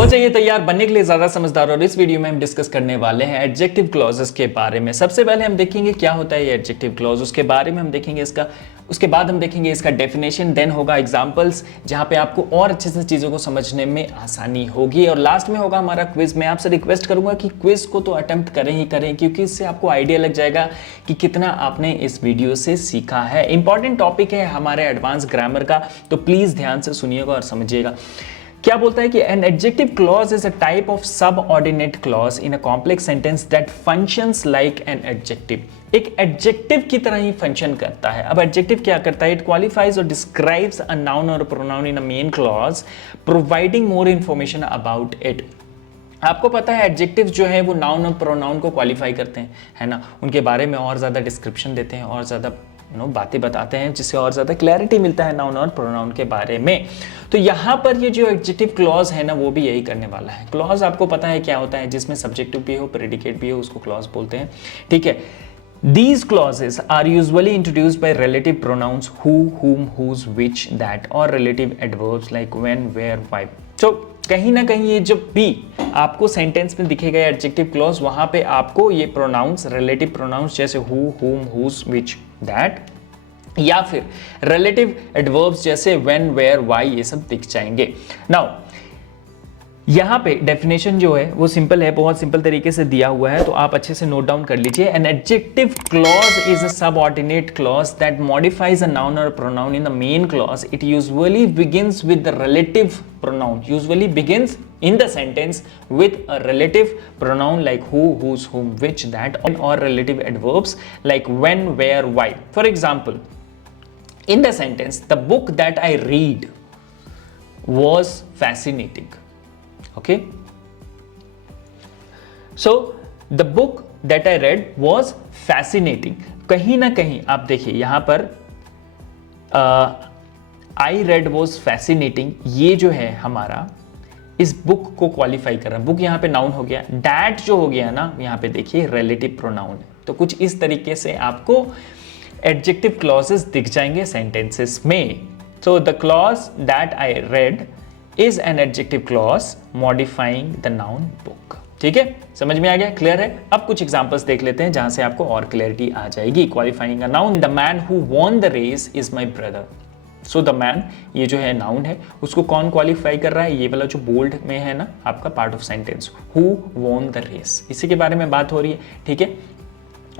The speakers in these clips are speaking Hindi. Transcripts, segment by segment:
हो जाइए तैयार बनने के लिए ज्यादा समझदार। और इस वीडियो में हम डिस्कस करने वाले हैं एडजेक्टिव क्लॉजेस के बारे में। सबसे पहले हम देखेंगे क्या होता है ये एडजेक्टिव क्लॉज, उसके बारे में हम देखेंगे इसका, उसके बाद हम देखेंगे इसका डेफिनेशन, देन होगा एग्जांपल्स जहां पे आपको और अच्छे से चीजों को समझने में आसानी होगी, और लास्ट में होगा हमारा क्विज। मैं आपसे रिक्वेस्ट करूंगा कि क्विज को तो अटेम्प्ट करें ही करें, क्योंकि इससे आपको आइडिया लग जाएगा कि कितना आपने इस वीडियो से सीखा है। इंपॉर्टेंट टॉपिक है हमारे एडवांस ग्रामर का, तो प्लीज ध्यान से सुनिएगा और समझिएगा। क्या बोलता है कि N adjective clause is a type of subordinate clause in a complex sentence that functions like an adjective. एक एडजेक्टिव की तरह ही फंक्शन करता है। अब एडजेक्टिव क्या करता है? इट क्वालिफाइज और डिस्क्राइब्स अ नाउन और pronoun in a main clause, providing more information about it. आपको पता है एडजेक्टिव जो है वो नाउन और प्रोनाउन को क्वालिफाई करते हैं, है ना, उनके बारे में और ज़्यादा डिस्क्रिप्शन देते हैं और ज़्यादा बातें बताते हैं, जिससे और ज़्यादा क्लैरिटी मिलता है नाउन और प्रोनाउन के बारे में। तो यहाँ पर ये जो एडजेक्टिव क्लॉज है ना, वो भी यही करने वाला है। क्लॉज आपको पता है क्या होता है? जिसमें सब्जेक्टिव भी हो, प्रेडिकेट भी हो, उसको क्लॉज बोलते हैं, ठीक है। These clauses are usually introduced by relative pronouns who, whom, whose, which, that, or relative adverbs like when, where, why. So कहीं ना कहीं ये जब भी आपको सेंटेंस में दिखेगा एडजेक्टिव क्लॉज, वहां पे आपको ये प्रोनाउंस, रिलेटिव प्रोनाउंस जैसे who, whom, whose, which, that, या फिर रिलेटिव एडवर्ब्स जैसे when, where, why, ये सब दिख जाएंगे। नाउ यहाँ पे डेफिनेशन जो है वो सिंपल है, बहुत सिंपल तरीके से दिया हुआ है, तो आप अच्छे से नोट डाउन कर लीजिए। An adjective clause is a subordinate clause that modifies a noun और pronoun in the main clause. It usually begins with the relative pronoun, usually begins in the sentence with a relative pronoun like who, whose, whom, which, that, or relative adverbs like when, where, why. For example, in the sentence, the book that I read was fascinating. Okay, so the book that I read was fascinating. कहीं ना कहीं आप देखिए यहां पर I read was fascinating, ये जो है हमारा इस बुक को क्वालिफाई कर रहा है। बुक यहाँ पे नाउन हो गया, डैट जो हो गया ना यहाँ पे देखिए रिलेटिव प्रोनाउन है। तो कुछ इस तरीके से आपको एडजेक्टिव क्लॉजेस दिख जाएंगे सेंटेंसेस में। So the clause that I read is an adjective clause modifying the noun book. ठीक है, समझ में आ गया? क्लियर है? अब कुछ एग्जांपल्स देख लेते हैं जहां से आपको और क्लैरिटी आ जाएगी। Qualifying a noun, the man who won the race is my brother. So the man, ये जो है नाउन है, उसको कौन क्वालिफाई कर रहा है? ये वाला जो बोल्ड में है ना आपका part of sentence, who won the race, इसी के बारे में बात हो रही है, ठीक है।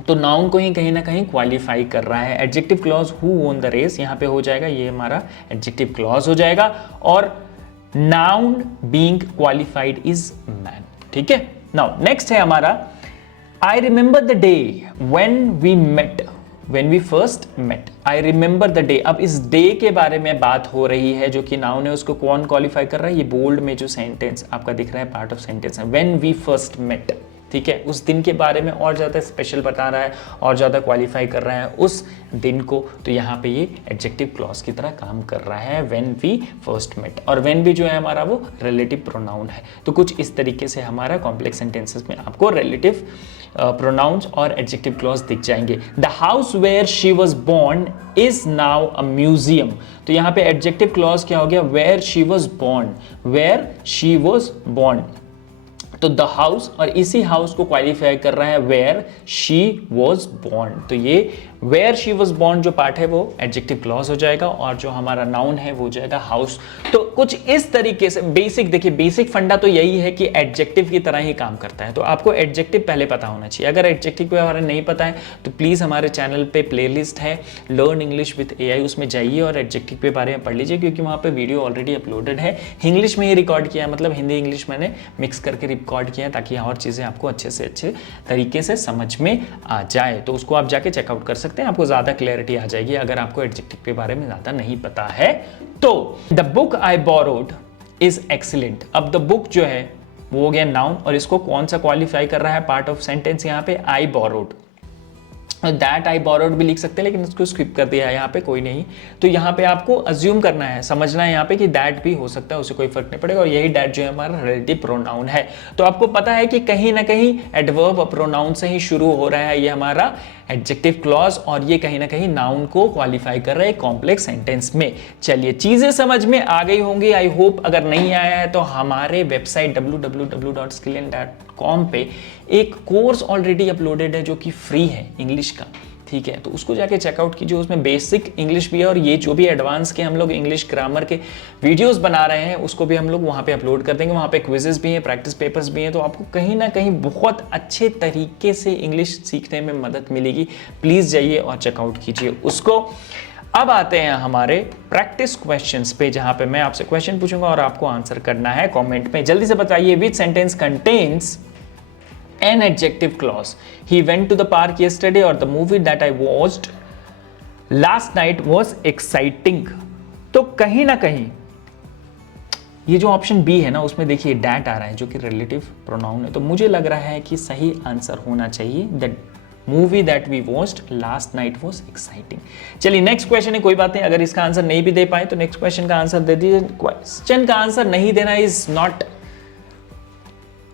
तो नाउन को ही कहीं ना कहीं क्वालिफाई कर रहा है। Adjective clause who won the race यहाँ पे हो जाएगा, ये हमारा एडजेक्टिव क्लॉज हो जाएगा, और noun being qualified is man, ठीक है। नाउ नेक्स्ट है हमारा I remember the day when we met, When we first met, I remember the day। अब इस डे के बारे में बात हो रही है, जो कि नाउन है, उसको कौन क्वालिफाई कर रहा है? ये बोल्ड में जो सेंटेंस आपका दिख रहा है पार्ट ऑफ सेंटेंस है, When we first met, ठीक है। उस दिन के बारे में और ज़्यादा स्पेशल बता रहा है और ज़्यादा क्वालिफाई कर रहा है उस दिन को, तो यहाँ पे ये एडजेक्टिव क्लॉज की तरह काम कर रहा है, व्हेन वी फर्स्ट मेट। और व्हेन भी जो है हमारा वो रिलेटिव प्रोनाउन है। तो कुछ इस तरीके से हमारा कॉम्प्लेक्स सेंटेंसेस में आपको रिलेटिव प्रोनाउंस और एडजेक्टिव क्लॉज दिख जाएंगे। The house where she was born is now a museum. तो यहाँ पे एडजेक्टिव क्लॉज क्या हो गया? Where she was born, where she was born. तो द हाउस, और इसी हाउस को क्वालिफाई कर रहा है वेयर शी वॉज बोर्न। तो ये वेयर शी वॉज बोर्न जो पार्ट है वो एडजेक्टिव क्लॉज हो जाएगा, और जो हमारा नाउन है वो हो जाएगा हाउस। तो कुछ इस तरीके से बेसिक, देखिए बेसिक फंडा तो यही है कि एडजेक्टिव की तरह ही काम करता है। तो आपको एडजेक्टिव पहले पता होना चाहिए। अगर एडजेक्टिव के बारे में नहीं पता है तो प्लीज़ हमारे चैनल पे प्लेलिस्ट है लर्न इंग्लिश विद एआई, उसमें जाइए और एडजेक्टिव के बारे में पढ़ लीजिए, क्योंकि वहाँ पे वीडियो ऑलरेडी अपलोडेड है। इंग्लिश में ही रिकॉर्ड किया है, मतलब हिंदी इंग्लिश मैंने मिक्स करके रिकॉर्ड किया है, ताकि और चीज़ें आपको अच्छे से अच्छे तरीके से समझ में आ जाए। तो उसको आप जाके चेकआउट कर सकते हैं, आपको ज़्यादा क्लैरिटी आ जाएगी अगर आपको एडजेक्टिव के बारे में ज़्यादा नहीं पता है तो। The book I borrowed is excellent. अब द बुक जो है वो हो गया नाउन, और इसको कौन सा क्वालिफाई कर रहा है? पार्ट ऑफ सेंटेंस यहाँ पे I borrowed. That I borrowed भी लिख सकते हैं, लेकिन उसको स्किप कर दिया है यहाँ पे, कोई नहीं। तो यहाँ पे आपको अज्यूम करना है, समझना है यहाँ पे कि दैट भी हो सकता है, उसे कोई फर्क नहीं पड़ेगा, और यही दैट जो है हमारा रिलेटिव प्रोनाउन है। तो आपको पता है कि कहीं ना कहीं एडवर्ब और प्रोनाउन से ही शुरू हो रहा है ये हमारा एडजेक्टिव क्लॉज, और ये कहीं ना कहीं नाउन को क्वालिफाई कर रहे हैं कॉम्प्लेक्स सेंटेंस में। चलिए चीजें समझ में आ गई होंगी आई होप। अगर नहीं आया है तो हमारे वेबसाइट www.skillian.com पे एक कोर्स ऑलरेडी अपलोडेड है जो कि फ्री है इंग्लिश का, ठीक है, तो उसको जाके चेकआउट कीजिए। उसमें बेसिक इंग्लिश भी है और ये जो भी एडवांस के हम लोग इंग्लिश ग्रामर के वीडियोस बना रहे हैं उसको भी हम लोग वहाँ पे अपलोड कर देंगे। वहाँ पे क्विजेस भी हैं, प्रैक्टिस पेपर्स भी हैं, तो आपको कहीं ना कहीं बहुत अच्छे तरीके से इंग्लिश सीखने में मदद मिलेगी। प्लीज़ जाइए और चेकआउट कीजिए उसको। अब आते हैं हमारे प्रैक्टिस क्वेश्चंस पे, जहाँ पे मैं आपसे क्वेश्चन पूछूंगा और आपको आंसर करना है कॉमेंट में। जल्दी से बताइए, विच sentence contains an adjective clause? He went to the park yesterday, or the movie that I watched last night was exciting. तो कहीं ना कहीं ये जो ऑप्शन बी है ना उसमें देखिए डैट आ रहा है जो कि रिलेटिव प्रोनाउन है, तो मुझे लग रहा है कि सही आंसर होना चाहिए that movie that we watched last night was exciting. चलिए नेक्स्ट क्वेश्चन है, कोई बात नहीं, अगर इसका आंसर नहीं भी दे पाए तो नेक्स्ट क्वेश्चन का आंसर दे दीजिए। क्वेश्चन का आंसर नहीं देना इज नॉट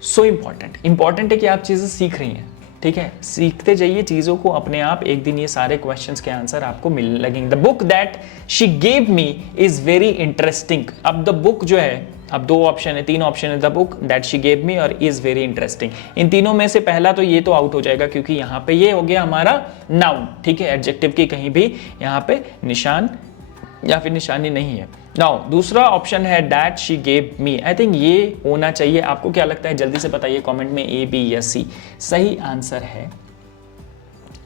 सो इंपॉर्टेंट है कि आप चीजें सीख रही हैं, ठीक है, सीखते जाइए चीजों को, अपने आप एक दिन ये सारे क्वेश्चंस के आंसर आपको मिलने लगेंगे। The book that she gave me is very interesting. अब द बुक जो है, अब दो ऑप्शन है, तीन ऑप्शन है, the book that she gave मी और इज वेरी इंटरेस्टिंग। इन तीनों में से पहला तो ये तो आउट हो जाएगा क्योंकि यहाँ पे ये हो गया हमारा नाउन, ठीक है, एडजेक्टिव की कहीं भी यहाँ पे निशान या फिर निशानी नहीं है। नाउ दूसरा ऑप्शन है that she gave me, I think ये होना चाहिए। आपको क्या लगता है जल्दी से बताइए कमेंट में, ए बी या सी। सही आंसर है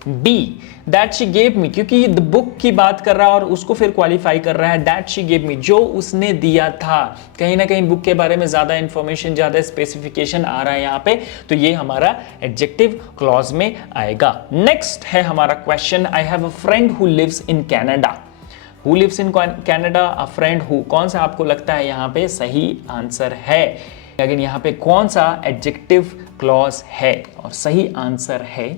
B, that she gave me, क्योंकि द बुक की बात कर रहा है और उसको फिर क्वालिफाई कर रहा है दैट शी गेव मी, जो उसने दिया था। कहीं ना कहीं बुक के बारे में ज्यादा इंफॉर्मेशन, ज्यादा स्पेसिफिकेशन आ रहा है यहाँ पे, तो ये हमारा एडजेक्टिव क्लॉज में आएगा। नेक्स्ट है हमारा question, I have a friend who lives in Canada. Who lives in Canada? A friend who, कौन सा आपको लगता है यहाँ पे सही आंसर है? लेकिन यहाँ पे कौन सा एडजेक्टिव क्लॉज है? और सही आंसर है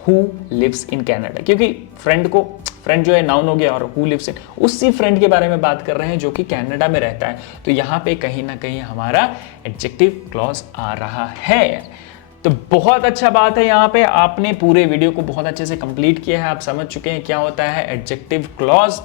who lives in Canada, क्योंकि फ्रेंड जो है नाउन हो गया और who lives in, उसी फ्रेंड के बारे में बात कर रहे हैं जो कि कनाडा में रहता है, तो यहाँ पे कहीं ना कहीं हमारा एडजेक्टिव क्लॉज आ रहा है। तो बहुत अच्छा बात है, यहाँ पे आपने पूरे वीडियो को बहुत अच्छे से कंप्लीट किया है, आप समझ चुके हैं क्या होता है एडजेक्टिव क्लॉज।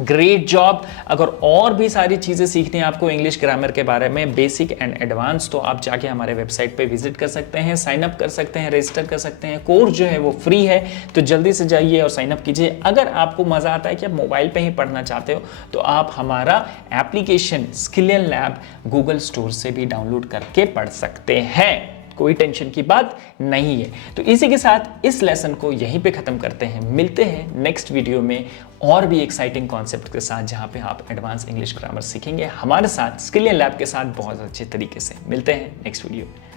Great job. अगर और भी सारी चीजें सीखनी है आपको इंग्लिश ग्रामर के बारे में, बेसिक एंड एडवांस, तो आप जाके हमारे वेबसाइट पे विजिट कर सकते हैं, साइन अप कर सकते हैं, रजिस्टर कर सकते हैं। कोर्स जो है वो फ्री है, तो जल्दी से जाइए और साइन अप कीजिए। अगर आपको मजा आता है कि आप मोबाइल पे ही पढ़ना चाहते हो तो आप हमारा एप्लीकेशन स्किलियन लैब गूगल स्टोर से भी डाउनलोड करके पढ़ सकते हैं, कोई टेंशन की बात नहीं है। तो इसी के साथ इस लेसन को यहीं पे खत्म करते हैं। मिलते हैं नेक्स्ट वीडियो में और भी एक्साइटिंग कॉन्सेप्ट के साथ, जहां पे आप एडवांस इंग्लिश ग्रामर सीखेंगे हमारे साथ स्किलियन लैब के साथ बहुत अच्छे तरीके से। मिलते हैं नेक्स्ट वीडियो में।